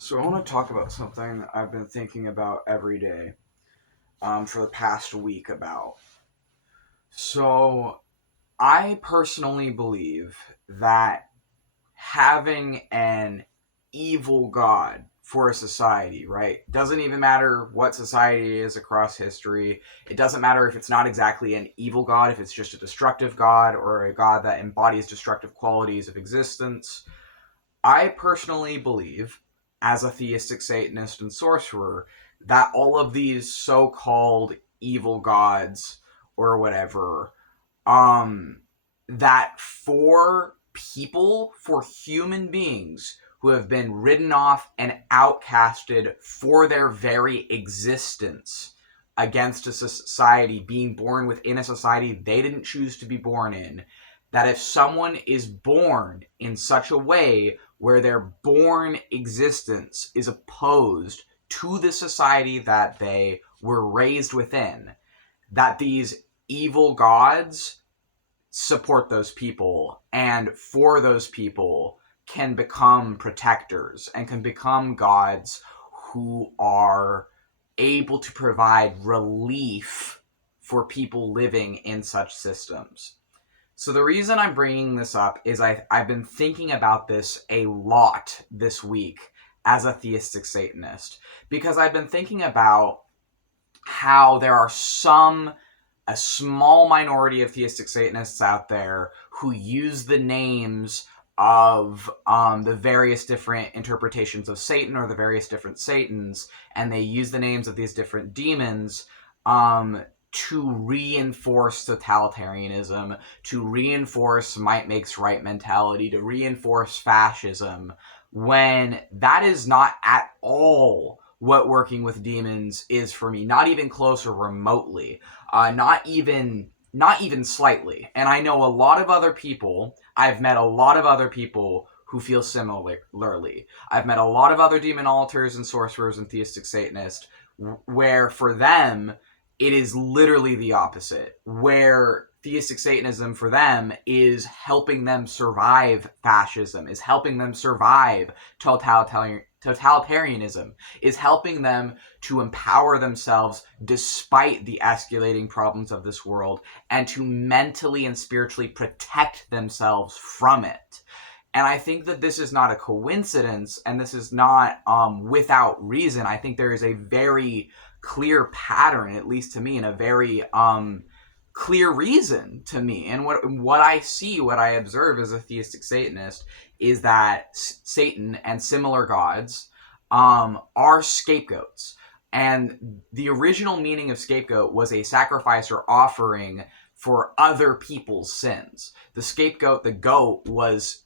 So I want to talk about something I've been thinking about every day for the past week about. So I personally believe that having an evil god for a society, right? Doesn't even matter what society is across history. It doesn't matter if it's not exactly an evil god, if it's just a destructive god or a god that embodies destructive qualities of existence. I personally believe, as a theistic Satanist and sorcerer, that all of these so-called evil gods or whatever, um, that for people, for human beings who have been written off and outcasted for their very existence against a society, being born within a society they didn't choose to be born in, that if someone is born in such a way where their born existence is opposed to the society that they were raised within, that these evil gods support those people and for those people can become protectors and can become gods who are able to provide relief for people living in such systems. So the reason I'm bringing this up is I've been thinking about this a lot this week as a theistic Satanist, because I've been thinking about how there are a small minority of theistic Satanists out there who use the names of the various different interpretations of Satan or the various different Satans, and they use the names of these different demons to reinforce totalitarianism, to reinforce might makes right mentality, to reinforce fascism, when that is not at all what working with demons is for me. Not even close or remotely. Not even slightly. And I know a lot of other people. I've met a lot of other people who feel similarly. I've met a lot of other demon altars and sorcerers and theistic Satanists where for them it is literally the opposite. Where theistic Satanism for them is helping them survive fascism, is helping them survive totalitarianism, is helping them to empower themselves despite the escalating problems of this world and to mentally and spiritually protect themselves from it. And I think that this is not a coincidence, and this is not without reason. I think there is a very clear pattern, at least to me, and a very clear reason to me. And what I see, what I observe as a theistic Satanist, is that Satan and similar gods are scapegoats. And the original meaning of scapegoat was a sacrifice or offering for other people's sins. The scapegoat, the goat, was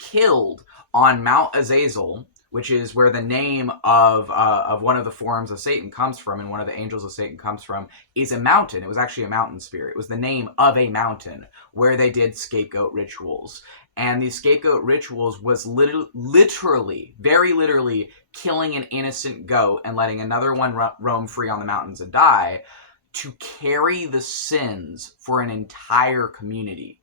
killed on Mount Azazel, which is where the name of one of the forms of Satan comes from, and one of the angels of Satan comes from, is a mountain. It was actually a mountain spirit. It was the name of a mountain where they did scapegoat rituals. And these scapegoat rituals was literally, very literally, killing an innocent goat and letting another one roam free on the mountains and die to carry the sins for an entire community.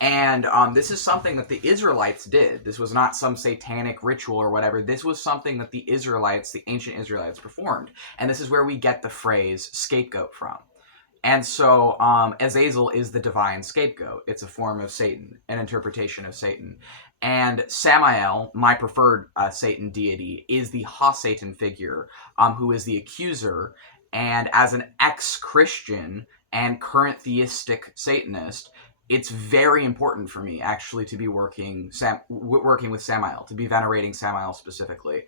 And this is something that the Israelites did. This was not some satanic ritual or whatever. This was something that the Israelites, the ancient Israelites, performed. And this is where we get the phrase scapegoat from. And so Azazel is the divine scapegoat. It's a form of Satan, an interpretation of Satan. And Samael, my preferred Satan deity, is the Ha-Satan figure, who is the accuser. And as an ex-Christian and current theistic Satanist, it's very important for me actually to be working with Samael, to be venerating Samael specifically.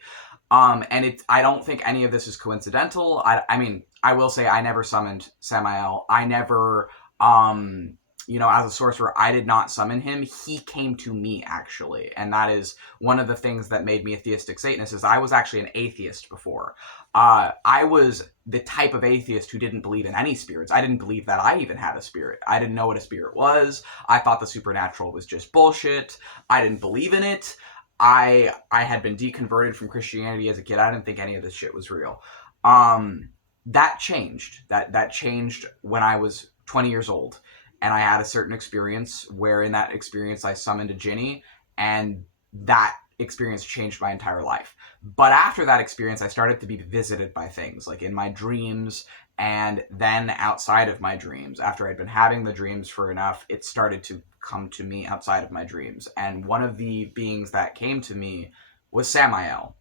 And I don't think any of this is coincidental. I mean, I will say I never summoned Samael. I never, as a sorcerer, I did not summon him. He came to me, actually. And that is one of the things that made me a theistic Satanist, is I was actually an atheist before. I was the type of atheist who didn't believe in any spirits. I didn't believe that I even had a spirit. I didn't know what a spirit was. I thought the supernatural was just bullshit. I didn't believe in it. I had been deconverted from Christianity as a kid. I didn't think any of this shit was real. That changed. That changed when I was 20 years old, and I had a certain experience where, in that experience, I summoned a Jinni, and that experience changed my entire life. But after that experience, I started to be visited by things, like in my dreams, and then outside of my dreams. After I'd been having the dreams for enough, it started to come to me outside of my dreams. And one of the beings that came to me was Samael,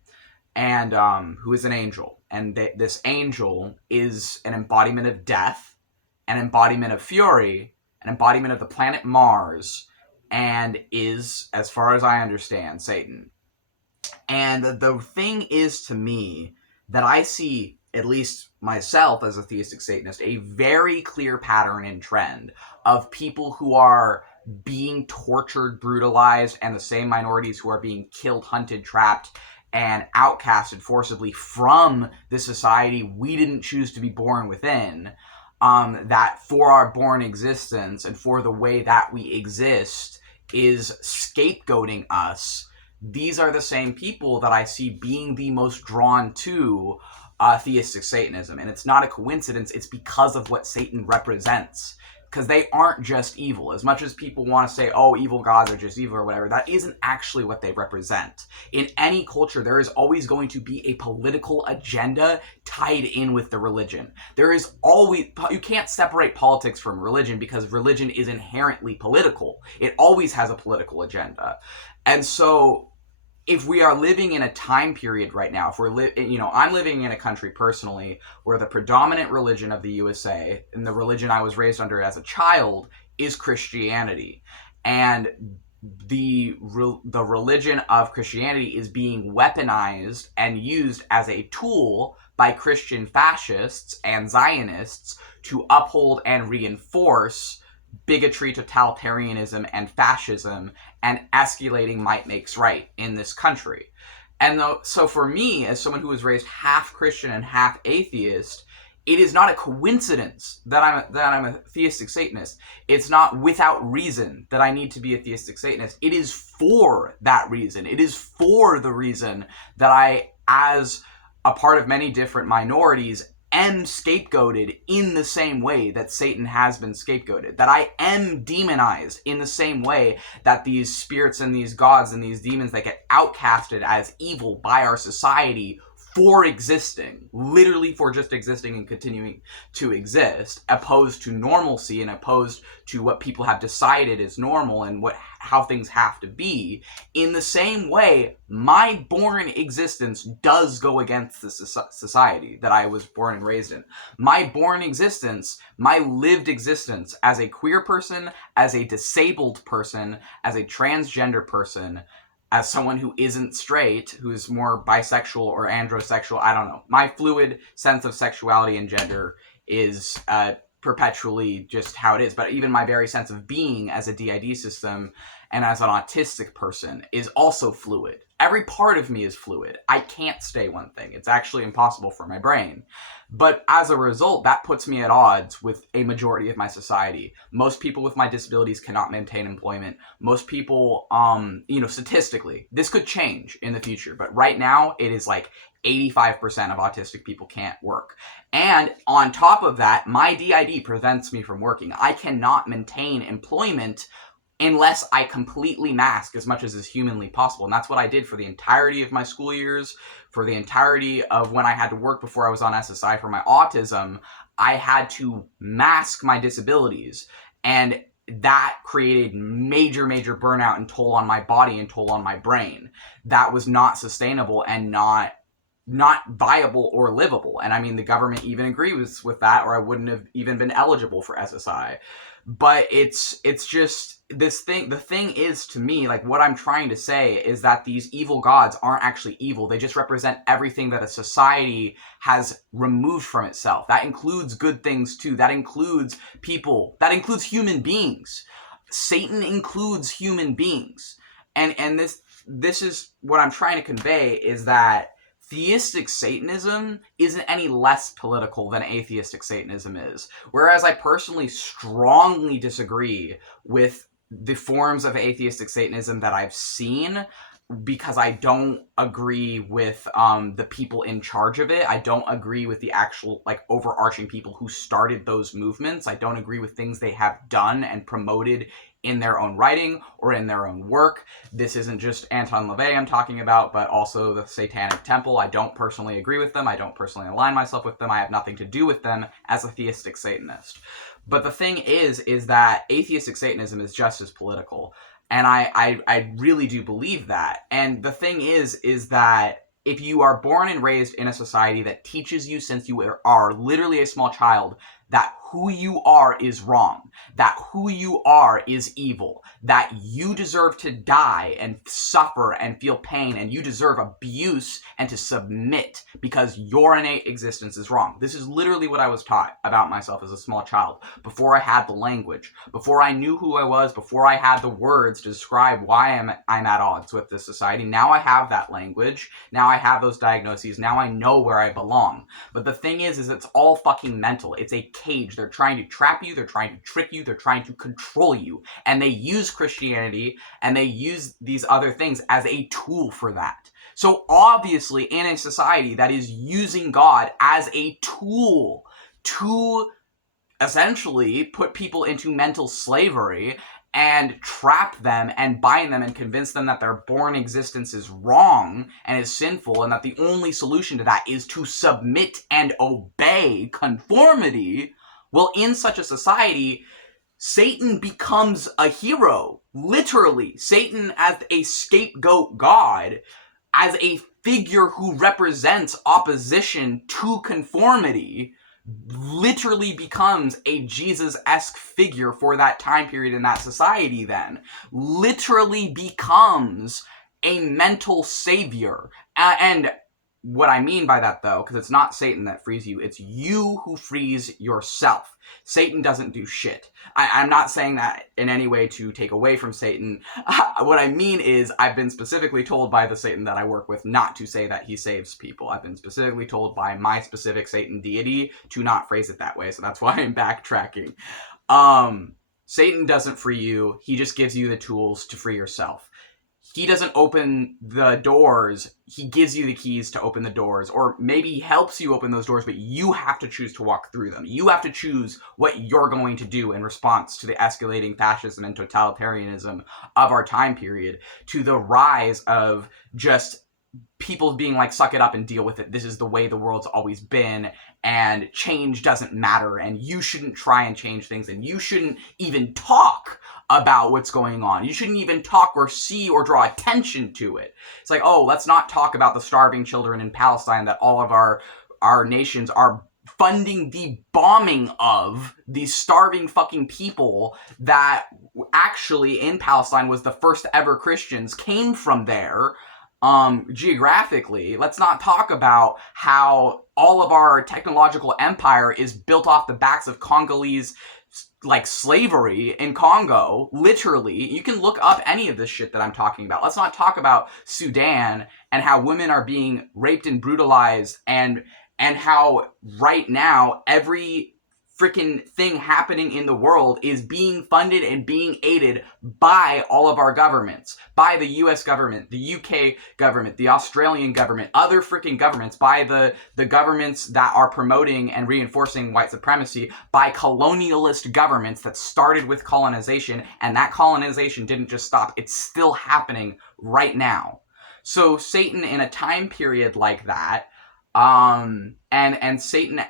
and who is an angel. And this angel is an embodiment of death, an embodiment of fury, an embodiment of the planet Mars, and is, as far as I understand, Satan. And the thing is, to me, that I see, at least myself as a theistic Satanist, a very clear pattern and trend of people who are being tortured, brutalized, and the same minorities who are being killed, hunted, trapped, and outcasted forcibly from the society we didn't choose to be born within. That for our born existence and for the way that we exist is scapegoating us. These are the same people that I see being the most drawn to theistic Satanism. And it's not a coincidence. It's because of what Satan represents. Because they aren't just evil. As much as people want to say, oh, evil gods are just evil or whatever, that isn't actually what they represent. In any culture, there is always going to be a political agenda tied in with the religion. There is always, you can't separate politics from religion because religion is inherently political. It always has a political agenda. And so if we are living in a time period right now, if we're I'm living in a country personally where the predominant religion of the USA and the religion I was raised under as a child is Christianity, and the religion of Christianity is being weaponized and used as a tool by Christian fascists and Zionists to uphold and reinforce bigotry, totalitarianism, and fascism, and escalating might makes right in this country. And so for me, as someone who was raised half Christian and half atheist, it is not a coincidence that I'm a theistic Satanist. It's not without reason that I need to be a theistic Satanist. It is for that reason. It is for the reason that I, as a part of many different minorities, am scapegoated in the same way that Satan has been scapegoated. That I am demonized in the same way that these spirits and these gods and these demons that get outcasted as evil by our society for existing, literally for just existing and continuing to exist, opposed to normalcy and opposed to what people have decided is normal and how things have to be. In the same way, my born existence does go against the society that I was born and raised in. My born existence, my lived existence as a queer person, as a disabled person, as a transgender person, as someone who isn't straight, who's more bisexual or androsexual, I don't know. My fluid sense of sexuality and gender is perpetually just how it is. But even my very sense of being as a DID system and as an autistic person is also fluid. Every part of me is fluid. I can't stay one thing. It's actually impossible for my brain. But as a result, that puts me at odds with a majority of my society. Most people with my disabilities cannot maintain employment. Most people, statistically, this could change in the future. But right now, it is like 85% of autistic people can't work. And on top of that, my DID prevents me from working. I cannot maintain employment unless I completely mask as much as is humanly possible. And that's what I did for the entirety of my school years, for the entirety of when I had to work before I was on SSI for my autism. I had to mask my disabilities. And that created major, major burnout and toll on my body and toll on my brain. That was not sustainable and not viable or livable. And I mean, the government even agrees with that, or I wouldn't have even been eligible for SSI. But it's just this thing. The thing is, to me, like, what I'm trying to say is that these evil gods aren't actually evil. They just represent everything that a society has removed from itself. That includes good things too. That includes people. That includes human beings. Satan includes human beings. And this is what I'm trying to convey, is that theistic Satanism isn't any less political than atheistic Satanism is. Whereas I personally strongly disagree with the forms of atheistic Satanism that I've seen, because I don't agree with the people in charge of it. I don't agree with the actual, like, overarching people who started those movements. I don't agree with things they have done and promoted in their own writing or in their own work. This isn't just Anton LaVey I'm talking about, but also the Satanic Temple. I don't personally agree with them. I don't personally align myself with them. I have nothing to do with them as a theistic Satanist. But the thing is that atheistic Satanism is just as political. And I really do believe that. And the thing is that if you are born and raised in a society that teaches you since you are literally a small child that who you are is wrong, that who you are is evil, that you deserve to die and suffer and feel pain, and you deserve abuse and to submit because your innate existence is wrong. This is literally what I was taught about myself as a small child, before I had the language, before I knew who I was, before I had the words to describe why I'm at odds with this society. Now I have that language. Now I have those diagnoses. Now I know where I belong. But the thing is it's all fucking mental. It's a cage. They're trying to trap you. They're trying to trick you. They're trying to control you. And they use Christianity and they use these other things as a tool for that. So obviously, in a society that is using God as a tool to essentially put people into mental slavery and trap them and bind them and convince them that their born existence is wrong and is sinful, and that the only solution to that is to submit and obey conformity, well, in such a society, Satan becomes a hero. Literally, Satan as a scapegoat god, as a figure who represents opposition to conformity, literally becomes a Jesus-esque figure for that time period in that society then. Literally becomes a mental savior. And what I mean by that, though, because it's not Satan that frees you, it's you who frees yourself. Satan doesn't do shit. I'm not saying that in any way to take away from Satan. What I mean is, I've been specifically told by the Satan that I work with not to say that he saves people. I've been specifically told by my specific Satan deity to not phrase it that way, so that's why I'm backtracking. Satan doesn't free you. He just gives you the tools to free yourself. He doesn't open the doors. He gives you the keys to open the doors, or maybe he helps you open those doors, but you have to choose to walk through them. You have to choose what you're going to do in response to the escalating fascism and totalitarianism of our time period, to the rise of just people being like, suck it up and deal with it. This is the way the world's always been, and change doesn't matter, and you shouldn't try and change things, and you shouldn't even talk about what's going on. You shouldn't even talk or see or draw attention to it. It's like, oh, let's not talk about the starving children in Palestine that all of our nations are funding the bombing of, these starving fucking people that actually in Palestine was the first ever Christians came from there. Geographically, let's not talk about how all of our technological empire is built off the backs of Congolese, like, slavery in Congo. Literally, you can look up any of this shit that I'm talking about. Let's not talk about Sudan and how women are being raped and brutalized, and how right now every freaking thing happening in the world is being funded and being aided by all of our governments, by the US government, the UK government, the Australian government, other freaking governments, by the governments that are promoting and reinforcing white supremacy, by colonialist governments that started with colonization, and that colonization didn't just stop, it's still happening right now. So Satan in a time period like that, and Satan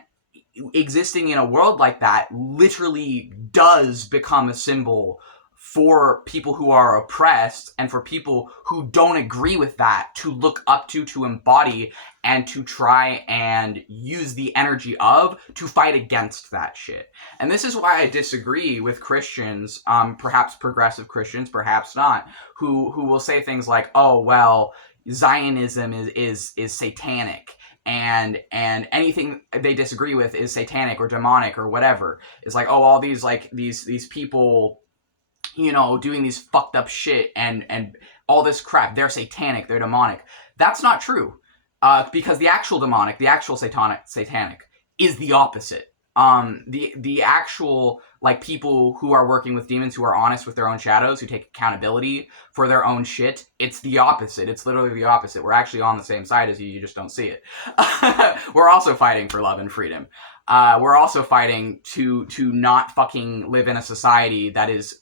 existing in a world like that literally does become a symbol for people who are oppressed, and for people who don't agree with that to look up to embody, and to try and use the energy of to fight against that shit. And this is why I disagree with Christians, perhaps progressive Christians, perhaps not, who will say things like, oh, well, Zionism is satanic, and anything they disagree with is satanic or demonic or whatever. It's like, oh, all these, like, these people, you know, doing these fucked up shit and all this crap, they're satanic, they're demonic. That's not true, because the actual demonic, the actual satanic is the opposite. the actual, like, people who are working with demons, who are honest with their own shadows, who take accountability for their own shit, it's the opposite. It's literally the opposite. We're actually on the same side as you just don't see it. We're also fighting for love and freedom. We're also fighting to not fucking live in a society that is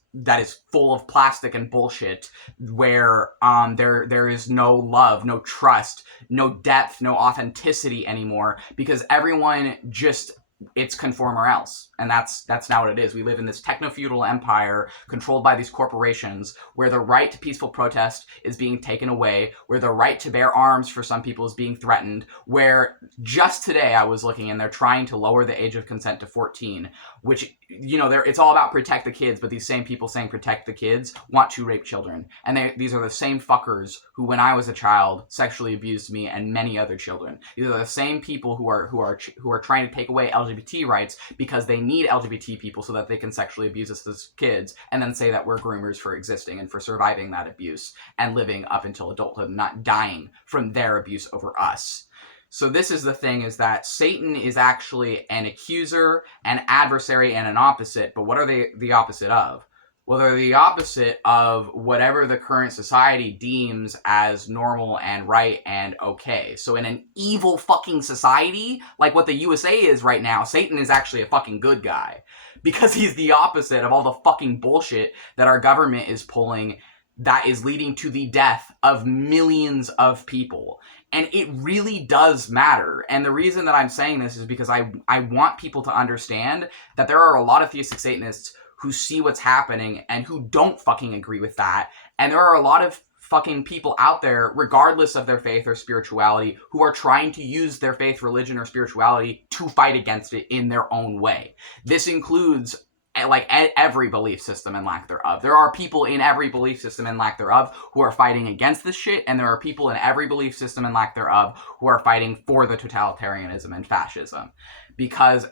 full of plastic and bullshit, where there is no love, no trust, no depth, no authenticity anymore, because everyone just, it's conform or else. And that's not what it is. We live in this techno-feudal empire controlled by these corporations, where the right to peaceful protest is being taken away, where the right to bear arms for some people is being threatened, where just today I was looking and they're trying to lower the age of consent to 14, which, you know, it's all about protect the kids, but these same people saying protect the kids want to rape children. And these are the same fuckers who, when I was a child, sexually abused me and many other children. These are the same people who are trying to take away LGBT rights because they need LGBT people so that they can sexually abuse us as kids, and then say that we're groomers for existing and for surviving that abuse and living up until adulthood, not dying from their abuse over us. So this is the thing, is that Satan is actually an accuser, an adversary, and an opposite. But what are they the opposite of? Well, they're the opposite of whatever the current society deems as normal and right and okay. So in an evil fucking society, like what the USA is right now, Satan is actually a fucking good guy. Because he's the opposite of all the fucking bullshit that our government is pulling, that is leading to the death of millions of people. And it really does matter. And the reason that I'm saying this is because I want people to understand that there are a lot of theistic Satanists who see what's happening and who don't fucking agree with that. And there are a lot of fucking people out there, regardless of their faith or spirituality, who are trying to use their faith, religion, or spirituality to fight against it in their own way. This includes, like, every belief system and lack thereof. There are people in every belief system and lack thereof who are fighting against this shit, and there are people in every belief system and lack thereof who are fighting for the totalitarianism and fascism. Because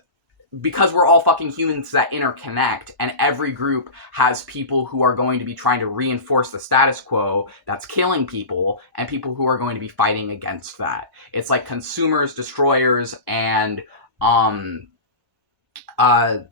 we're all fucking humans that interconnect, and every group has people who are going to be trying to reinforce the status quo that's killing people, and people who are going to be fighting against that. It's like consumers, destroyers, and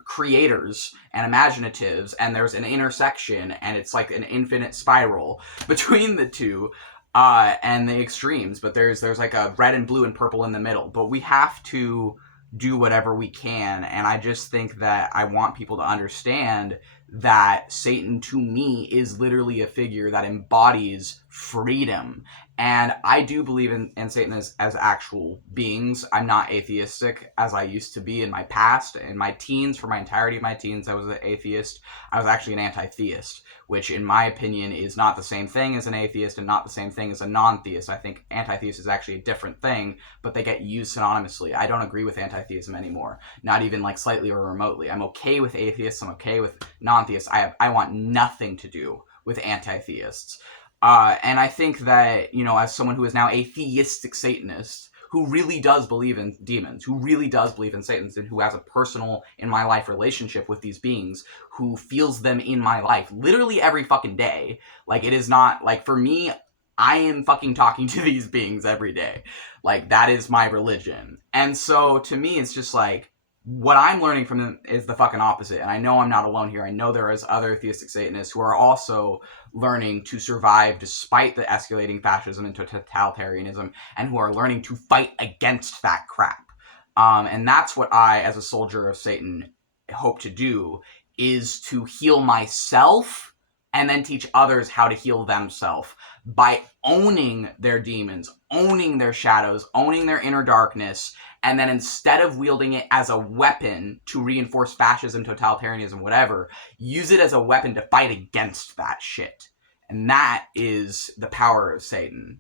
creators and imaginatives, and there's an intersection, and it's like an infinite spiral between the two, and the extremes, but there's like a red and blue and purple in the middle. But we have to do whatever we can, and I just think that I want people to understand that Satan, to me, is literally a figure that embodies freedom. And I do believe in Satan as actual beings. I'm not atheistic as I used to be in my past. In my teens, for my entirety of my teens, I was an atheist. I was actually an anti-theist, which in my opinion is not the same thing as an atheist and not the same thing as a non-theist. I think anti-theist is actually a different thing, but they get used synonymously. I don't agree with anti-theism anymore, not even like slightly or remotely. I'm okay with atheists. I'm okay with non-theists. I want nothing to do with anti-theists. And I think that, you know, as someone who is now a theistic Satanist, who really does believe in demons, who really does believe in Satans, and who has a personal, in my life, relationship with these beings, who feels them in my life literally every fucking day. Like, it is not, like, for me, I am fucking talking to these beings every day. Like, that is my religion. And so, to me, it's just like, what I'm learning from them is the fucking opposite. And I know I'm not alone here. I know there is other theistic Satanists who are also learning to survive despite the escalating fascism and totalitarianism, and who are learning to fight against that crap. And that's what I, as a soldier of Satan, hope to do, is to heal myself and then teach others how to heal themselves by owning their demons, owning their shadows, owning their inner darkness, and then instead of wielding it as a weapon to reinforce fascism, totalitarianism, whatever, use it as a weapon to fight against that shit. And that is the power of Satan.